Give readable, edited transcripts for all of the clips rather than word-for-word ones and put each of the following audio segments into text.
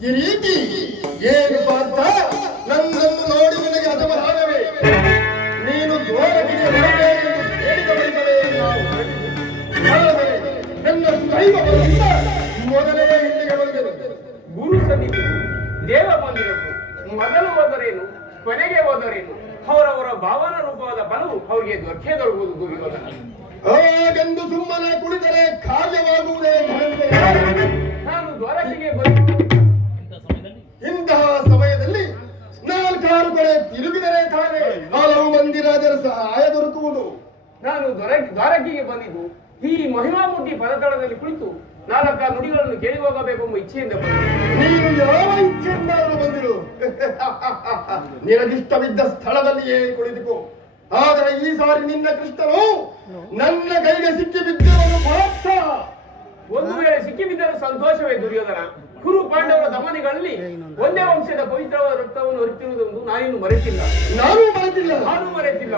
ಕಿರೀಟಿ ಏನು ಪಾರ್ಥ, ನನ್ನನ್ನು ನೋಡಿ ನಿನಗೆ ಅಸಮಾಧಾನವೇ? ನೀನು ದ್ವಾರಕಿಗೆ ಬರಬೇಕು ಎಂದು ಹೇಳಿದ ಬಳಿಕವೇ ನಾವು ಹೊರಟಿದ್ದು. ನನ್ನ ದೈವ ಬಲದಿಂದ ಮೊದಲೇ ಇಲ್ಲಿಗೆ ಬಂದೆನು. ಗುರು ಸನ್ನಿಧಿ ದೇವ ಮಂದಿರದ್ದು ಮೊದಲು ಹೋದರೇನು ಕೊನೆಗೆ ಹೋದರೇನು, ಅವರವರ ಭಾವನಾ ರೂಪವಾದ ಬಲವು ಅವರಿಗೆ ದೊರಕೇ ದೊರಕುವುದು ದುರ್ಯೋಧನ. ಹಾಗೆಂದು ಸುಮ್ಮನೆ ಕುಳಿತರೆ ಕಾರ್ಯವಾಗುವುದೇ ಧನಂಜಯ. ನಾನು ದ್ವಾರಕೆಗೆ ಬಂದು ಇಂತಹ ಸಮಯದಲ್ಲಿ ನಾಲ್ಕಾರು ಕಡೆ ತಿರುಗಿದರೆ ತಾನೇ ಹಲವು ಮಂದಿ ರಾಜರ ಸಹಾಯ ದೊರಕುವುದು. ನಾನು ದ್ವಾರಕೆಗೆ ಬಂದಿದ್ದು ಈ ಮಹಿಮಾಮೂರ್ತಿ ಪದತಳದಲ್ಲಿ ಕುಳಿತು ನಾಲ್ಕ ನುಡಿಗಳನ್ನು ಕೇಳಿ ಹೋಗಬೇಕೆಂಬ ಇಚ್ಛೆಯಿಂದ ಬಂದೆ. ನೀನು ಯಾವ ಇಚ್ಛೆಯಿಂದಾದರೂ ಬಂದಿರು. ನಿನಗಿಷ್ಟವಿದ್ದ ಸ್ಥಳದಲ್ಲಿಯೇ ಕುಳಿತುಕೋ. ಆದರೆ ಈ ಸಾರಿ ನಿನ್ನ ಕೃಷ್ಣನು ನನ್ನ ಕೈಗೆ ಸಿಕ್ಕಿ ಬಿದ್ದಿರುವುದು ಪಾರ್ಥ. ಒಂದು ವೇಳೆ ಸಿಕ್ಕಿಬಿದ್ದರೂ ಸಂತೋಷವೇ ದುರ್ಯೋಧನ. ಕುರು ಪಾಂಡವರ ದಮನಿಗಳಲ್ಲಿ ಒಂದೇ ವಂಶದ ಪವಿತ್ರವಾದ ರಕ್ತವನ್ನು ಹರಿತಿರುವುದೊಂದು ನಾನಿನ್ನು ಮರೆತಿಲ್ಲ. ನಾನು ಮರೆತಿಲ್ಲ.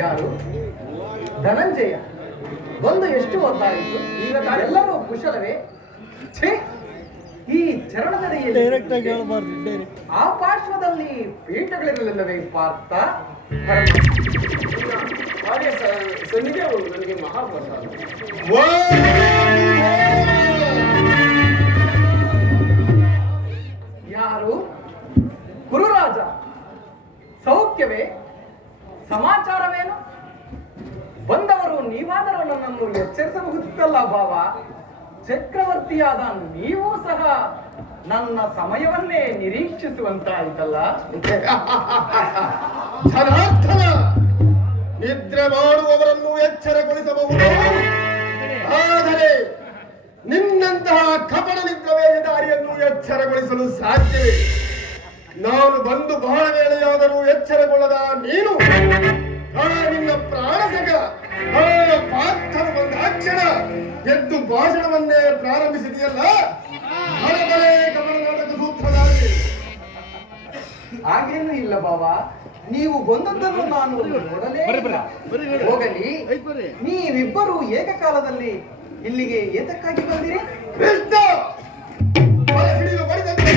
ಯಾರು? ಧನಂಜಯ ಬಂದು ಎಷ್ಟು ಹೊತ್ತಾಯಿತು? ಈಗ ಎಲ್ಲರೂ ಕುಶಲವೇ? ಛೇ, ಈ ಚರಣದಡಿಯಲ್ಲಿ ಆ ಪಾರ್ಶ್ವದಲ್ಲಿ ಪೀಠಗಳಿರಲಿಲ್ಲವೇ ಪಾರ್ಥ? ಹಾಗೆ ಸನ್ನಿಧಿ ಅವರು ನನಗೆ ಮಹಾಪ್ರಸಾದ. ಯಾರು? ಗುರುರಾಜ, ಸೌಖ್ಯವೇ? ಸಮಾಚಾರವೇನು? ಬಂದವರು ನೀವಾದರೂ ನನ್ನನ್ನು ಎಚ್ಚರಿಸಬಹುದಿತ್ತಲ್ಲ ಭಾವ. ಚಕ್ರವರ್ತಿಯಾದ ನೀವು ಸಹ ನನ್ನ ಸಮಯವನ್ನೇ ನಿರೀಕ್ಷಿಸುವಂತಾಯಿತಲ್ಲ. ಜನಾರ್ದನ, ನಿದ್ರೆ ಮಾಡುವವರನ್ನು ಎಚ್ಚರಗೊಳಿಸಬಹುದು, ಆದರೆ ನಿನ್ನಂತಹ ಕಪಟ ನಿದ್ರವೇಯದಾರಿಯನ್ನು ಎಚ್ಚರಗೊಳಿಸಲು ಸಾಧ್ಯವೇ? ನಾನು ಬಂದು ಬಹಳ ವೇಳೆಯಾದರೂ ಎಚ್ಚರಗೊಳ್ಳದ ನೀನು ನಿನ್ನ ಪ್ರಾಣಸಗ ಪಾರ್ಥನು ಬಂದಾಕ್ಷಣ ಎದ್ದು ಭಾಷಣವನ್ನೇ ಪ್ರಾರಂಭಿಸಿದೆಯಲ್ಲ, ಬಲೆ ಗಮನ ನಾಟಕ ಸೂತ್ರಧಾರಿ. ಹಾಗೇನು ಇಲ್ಲ ಬಾಬಾ, ನೀವು ಬಂದದ್ದನ್ನು ನಾನು ನೋಡಲೇ ಇಲ್ಲ. ಹೋಗಲಿ, ನೀವಿಬ್ಬರು ಏಕಕಾಲದಲ್ಲಿ ಇಲ್ಲಿಗೆ ಏತಕ್ಕಾಗಿ ಬಂದಿರಿ? ಕೃಷ್ಣ ಹಿಡಿದು ಬಡಿದಂತೆ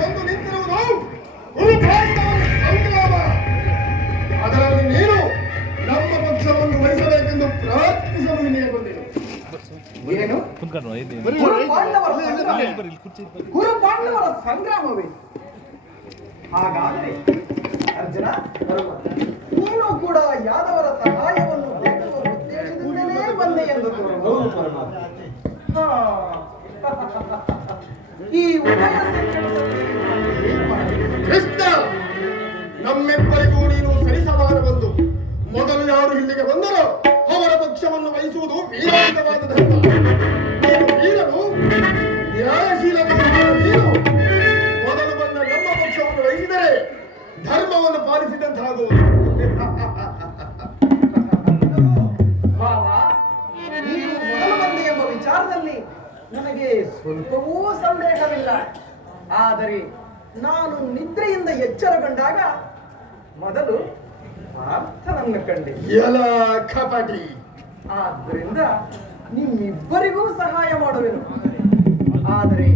ಬಂದು ನಿಂತಿರುವುದು ಗುರುಪಾಂಡವರ ಸಂಗ್ರಾಮ. ಅದರಲ್ಲಿ ನೀನು ನಮ್ಮ ಪಕ್ಷವನ್ನು ವಹಿಸಬೇಕೆಂದು ಪ್ರಾರ್ಥಿಸಲು ಇಲ್ಲಿಗೆ ಬಂದಿರು. ಏನು? ಗುರು ಪಾಂಡವರ ಸಂಗ್ರಾಮವೇ? ಹಾಗಾದರೆ ಅರ್ಜುನ, ನೀನು ಕೂಡ ಯಾದವರ ಸಹಾಯವನ್ನು ಬೇಡುವ ಉದ್ದೇಶದಿಂದಲೇ ಬಂದೆ ಎಂದು ತೋರಬಹುದು. ಈ ಉಭಯ ಸಂಕಟದಲ್ಲಿ ಏನು ಮಾಡಬೇಕು? ಕೃಷ್ಣ, ನಮ್ಮಿಬ್ಬರಿಗೂ ನೀನು ಸರಿಸಮಾನ ಬಂದು ಮೊದಲು ಯಾರು ಇಲ್ಲಿಗೆ ಬಂದರೋ ಅವರ ಪಕ್ಷವನ್ನು ವಹಿಸುವುದು ವೀರೋಚಿತವಾದ ಧರ್ಮ. ನೀನು ವೀರನು, ನ್ಯಾಯಶೀಲನು. ನೀನು ಮೊದಲು ಬಂದ ನಮ್ಮ ಪಕ್ಷವನ್ನು ವಹಿಸಿದರೆ ಧರ್ಮವನ್ನು ಪಾಲಿಸಿದಂತಾಗುವುದು. ಬಾವಾ, ನೀವು ಮೊದಲು ಬಂದೆ ಎಂಬ ವಿಚಾರದಲ್ಲಿ ನನಗೆ ಸ್ವಲ್ಪವೂ ಸಂದೇಹವಿಲ್ಲ. ಆದರೆ ನಾನು ನಿದ್ರೆಯಿಂದ ಎಚ್ಚರಗೊಂಡಾಗ ಮೊದಲು ಪಾರ್ಥನನ್ನು ಕಂಡೆ. ಎಲ ಕಪಟಿ! ಆದ್ದರಿಂದ ನಿಮ್ಮಿಬ್ಬರಿಗೂ ಸಹಾಯ ಮಾಡುವೆನು. ಆದರೆ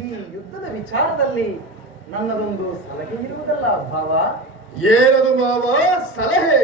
ಈ ಯುದ್ಧದ ವಿಚಾರದಲ್ಲಿ ನನ್ನದೊಂದು ಸಲಹೆ ಇರುವುದಲ್ಲ ಭಾವ. ಏನದು ಮಾವ ಸಲಹೆ?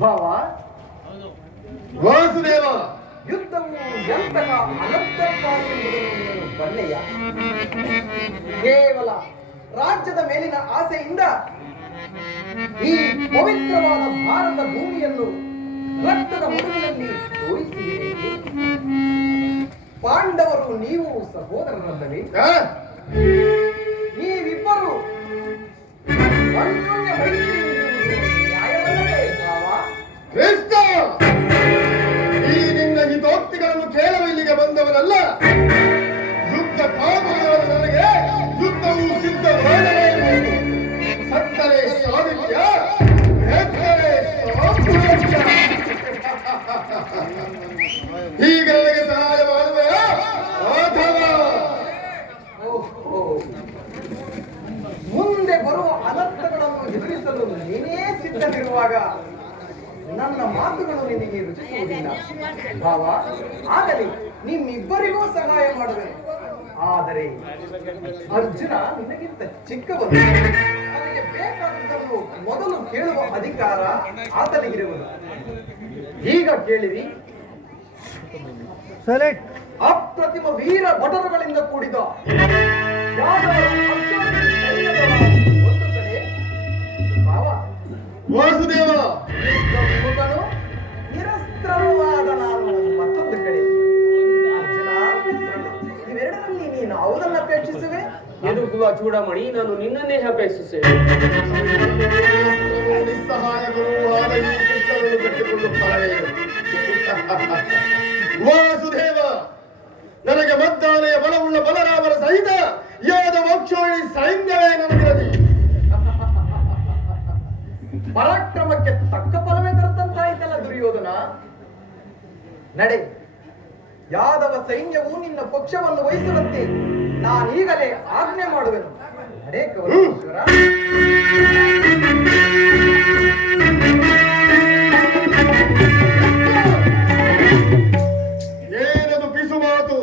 ಭಾವ, ವಾಸುದೇವ, ಯುದ್ಧವು ಎಂತಹ ಅನಂತಕಾರಿ ಎಂಬುದನ್ನು ನೀನು ಬಲ್ಲೆಯ? ಕೇವಲ ರಾಜ್ಯದ ಮೇಲಿನ ಆಸೆಯಿಂದ ಈ ಪವಿತ್ರವಾದ ಭಾರತ ಭೂಮಿಯನ್ನು ರಕ್ತದ ಮುಡುವಿನಲ್ಲಿ ತೋರಿಸಿದ್ದೀರಿ. ಪಾಂಡವರು ನೀವು ಸಹೋದರರಲ್ಲವೇ? ನೀವಿಬ್ಬರು ಅನ್ಯೋನ್ಯ ಮೈತ್ರಿಯಿಂದಿರುವುದು ನ್ಯಾಯವಲ್ಲವೇ ಭಾವ? ಕೃಷ್ಣ, ಈ ನಿನ್ನ ಹಿತೋಕ್ತಿಗಳನ್ನು ಕೇಳಲು ಇಲ್ಲಿಗೆ ಬಂದವನಲ್ಲ. ಯುದ್ಧ ಕಾದುವವರ ನನಗೆ ಯುದ್ಧವು ಸಿದ್ಧವಾಗಲೇಬೇಕು. ಸತ್ತರೆ ಸಾಧಿತ್ಯ, ಹೆತ್ತರೆ ಸಾಮರ್ಥ್ಯ. ಈಗ ನನಗೆ ಸಹಾಯ ಮಾಡುವೆಯಾ ಅಥವಾ ಮುಂದೆ ಬರುವ ಅನರ್ಥಗಳನ್ನು ಎದುರಿಸಲು ನೀನೇ ಸಿದ್ಧವಿರುವಾಗ ನನ್ನ ಮಾತುಗಳು ನಿನಗೆ ರುಚಿಸುವುದಿಲ್ಲ ಭಾವ. ಆಗಲಿ, ನಿಮ್ಮಿಬ್ಬರಿಗೂ ಸಹಾಯ ಮಾಡುವೆ. ಆದರೆ ಅರ್ಜುನ ನಿನಗಿಂತ ಚಿಕ್ಕವನು. ಅವನಿಗೆ ಬೇಕಾದದ್ದನ್ನು ಮೊದಲು ಕೇಳುವ ಅಧಿಕಾರ ಆತನಿಗಿರುವುದು. ಈಗ ಕೇಳಿರಿ. ಅಪ್ರತಿಮ ವೀರ ಭಟರುಗಳಿಂದ ಕೂಡಿದ ಯಾದವರ ಅರ್ಜುನನ ಸೈನ್ಯದ ಒಂದು ಕಡೆ ಭಾವ, ವಾಸುದೇವ, ಮುಖನು ನಿರಸ್ತ್ರವಾದ ನಾನು ಮತ್ತೊಂದು ಕಡೆ. ಅರ್ಜುನ, ಇವೆರಡರಲ್ಲಿ ನೀನು ಯಾವುದನ್ನು ಅಪೇಕ್ಷಿಸುವೆ? ಯದುಕುಲ ಚೂಡಮಣಿ, ನಾನು ನಿನ್ನನ್ನೇ ಅಪೇಕ್ಷಿಸುವೆ. ನಿಸ್ಸಹಾಯಕರು ಆದ ಈ ಕೃಷ್ಣನನ್ನು ಕಟ್ಟಿಕೊಂಡು ಬರಬೇಕು. ವಾಸುದೇವ, ನನಗೆ ಮದ್ದಾನೆಯ ಬಲವುಳ್ಳ ಬಲರಾಮರ ಸಹಿತ ಯಾದವಕ್ಷೋಣಿ ಸೈನ್ಯವೇ ನನಗಿರಲಿ. ಪರಾಕ್ರಮಕ್ಕೆ ತಕ್ಕ ಫಲವೇ ದೊರೆತಂತಾಯ್ತಲ್ಲ ದುರ್ಯೋಧನ. ನಡೆ, ಯಾದವ ಸೈನ್ಯವು ನಿನ್ನ ಪಕ್ಷವನ್ನು ವಹಿಸುವಂತೆ ನಾನೀಗಲೇ ಆಜ್ಞೆ ಮಾಡುವೆನು. ನಡೆ ಕೌರವೇಶ್ವರ. ಏನದು ಪಿಸು ಮಾತು?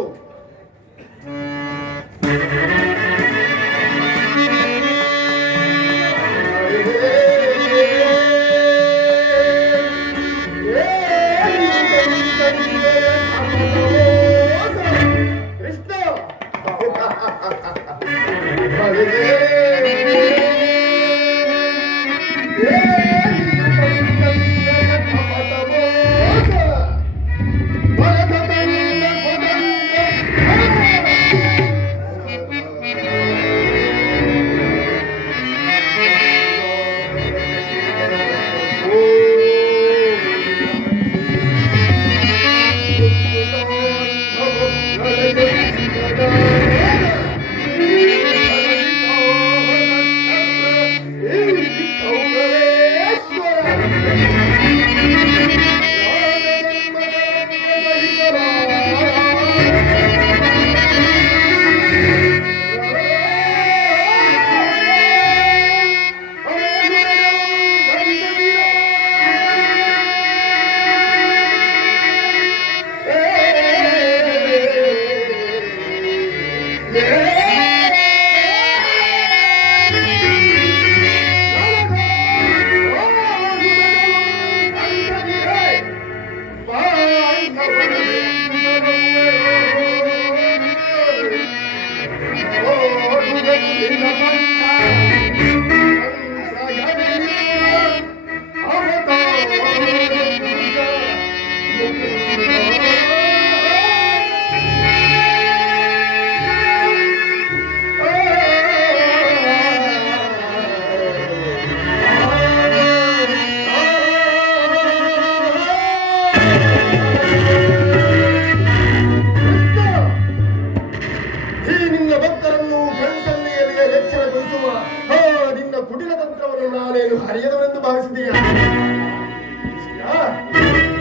ಹರಿಯದವರೆಂದು ಭಾವಿಸಿದೀಯ?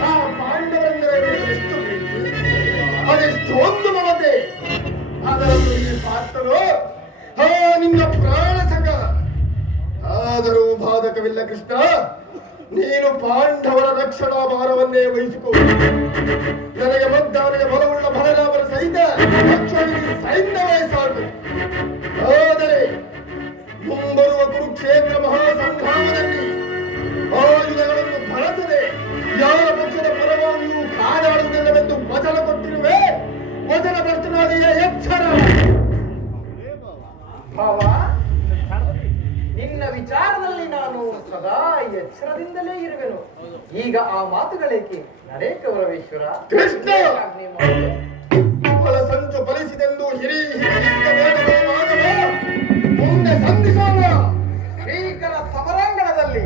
ಆ ಪಾಂಡವರೆಂದರೆ ಎಷ್ಟು ಪ್ರೀತಿ, ಅದೆಷ್ಟೊಂದು ಮಮತೆ. ಅದರಲ್ಲೂ ಈ ಪಾತ್ರರು ನಿನ್ನ ಪ್ರಾಣ ಸಖ. ಆದರೂ ಬಾಧಕವಿಲ್ಲ ಕೃಷ್ಣ, ನೀನು ಪಾಂಡವರ ರಕ್ಷಣಾ ಭಾರವನ್ನೇ ವಹಿಸಿಕೊ. ನನಗೆ ಮದ್ದಾನೆಯ ಬಲವುಳ್ಳ ಬಲರಾಮರ ಸಹಿತ ಸೈನ್ಯವೇ ಸಾಕು. ಆದರೆ ಮುಂಬರುವ ಕುರುಕ್ಷೇತ್ರ ಮಹಾಸಂಗ್ರಾಮದಲ್ಲಿ ಆಯುಧಗಳ ಎಚ್ಚರದಿಂದಲೇ ಇರುವೆನು. ಈಗ ಆ ಮಾತುಗಳೇಕೆ? ನಡೆ ಕೌರವೇಶ್ವರ. ಕೃಷ್ಣ! ಆಜ್ಞೆ ಮಾಡು. ಇವಳ ಸಂಚು ಫಲಿಸಿದೆಂದು ಹಿರಿಯಿಂದ ಬೇಡವೇ ಮಾನವ. ಮುಂದೆ ಸಂಧಿಸೋಣ ಭೀಕರ ಸಮರಾಂಗಣದಲ್ಲಿ.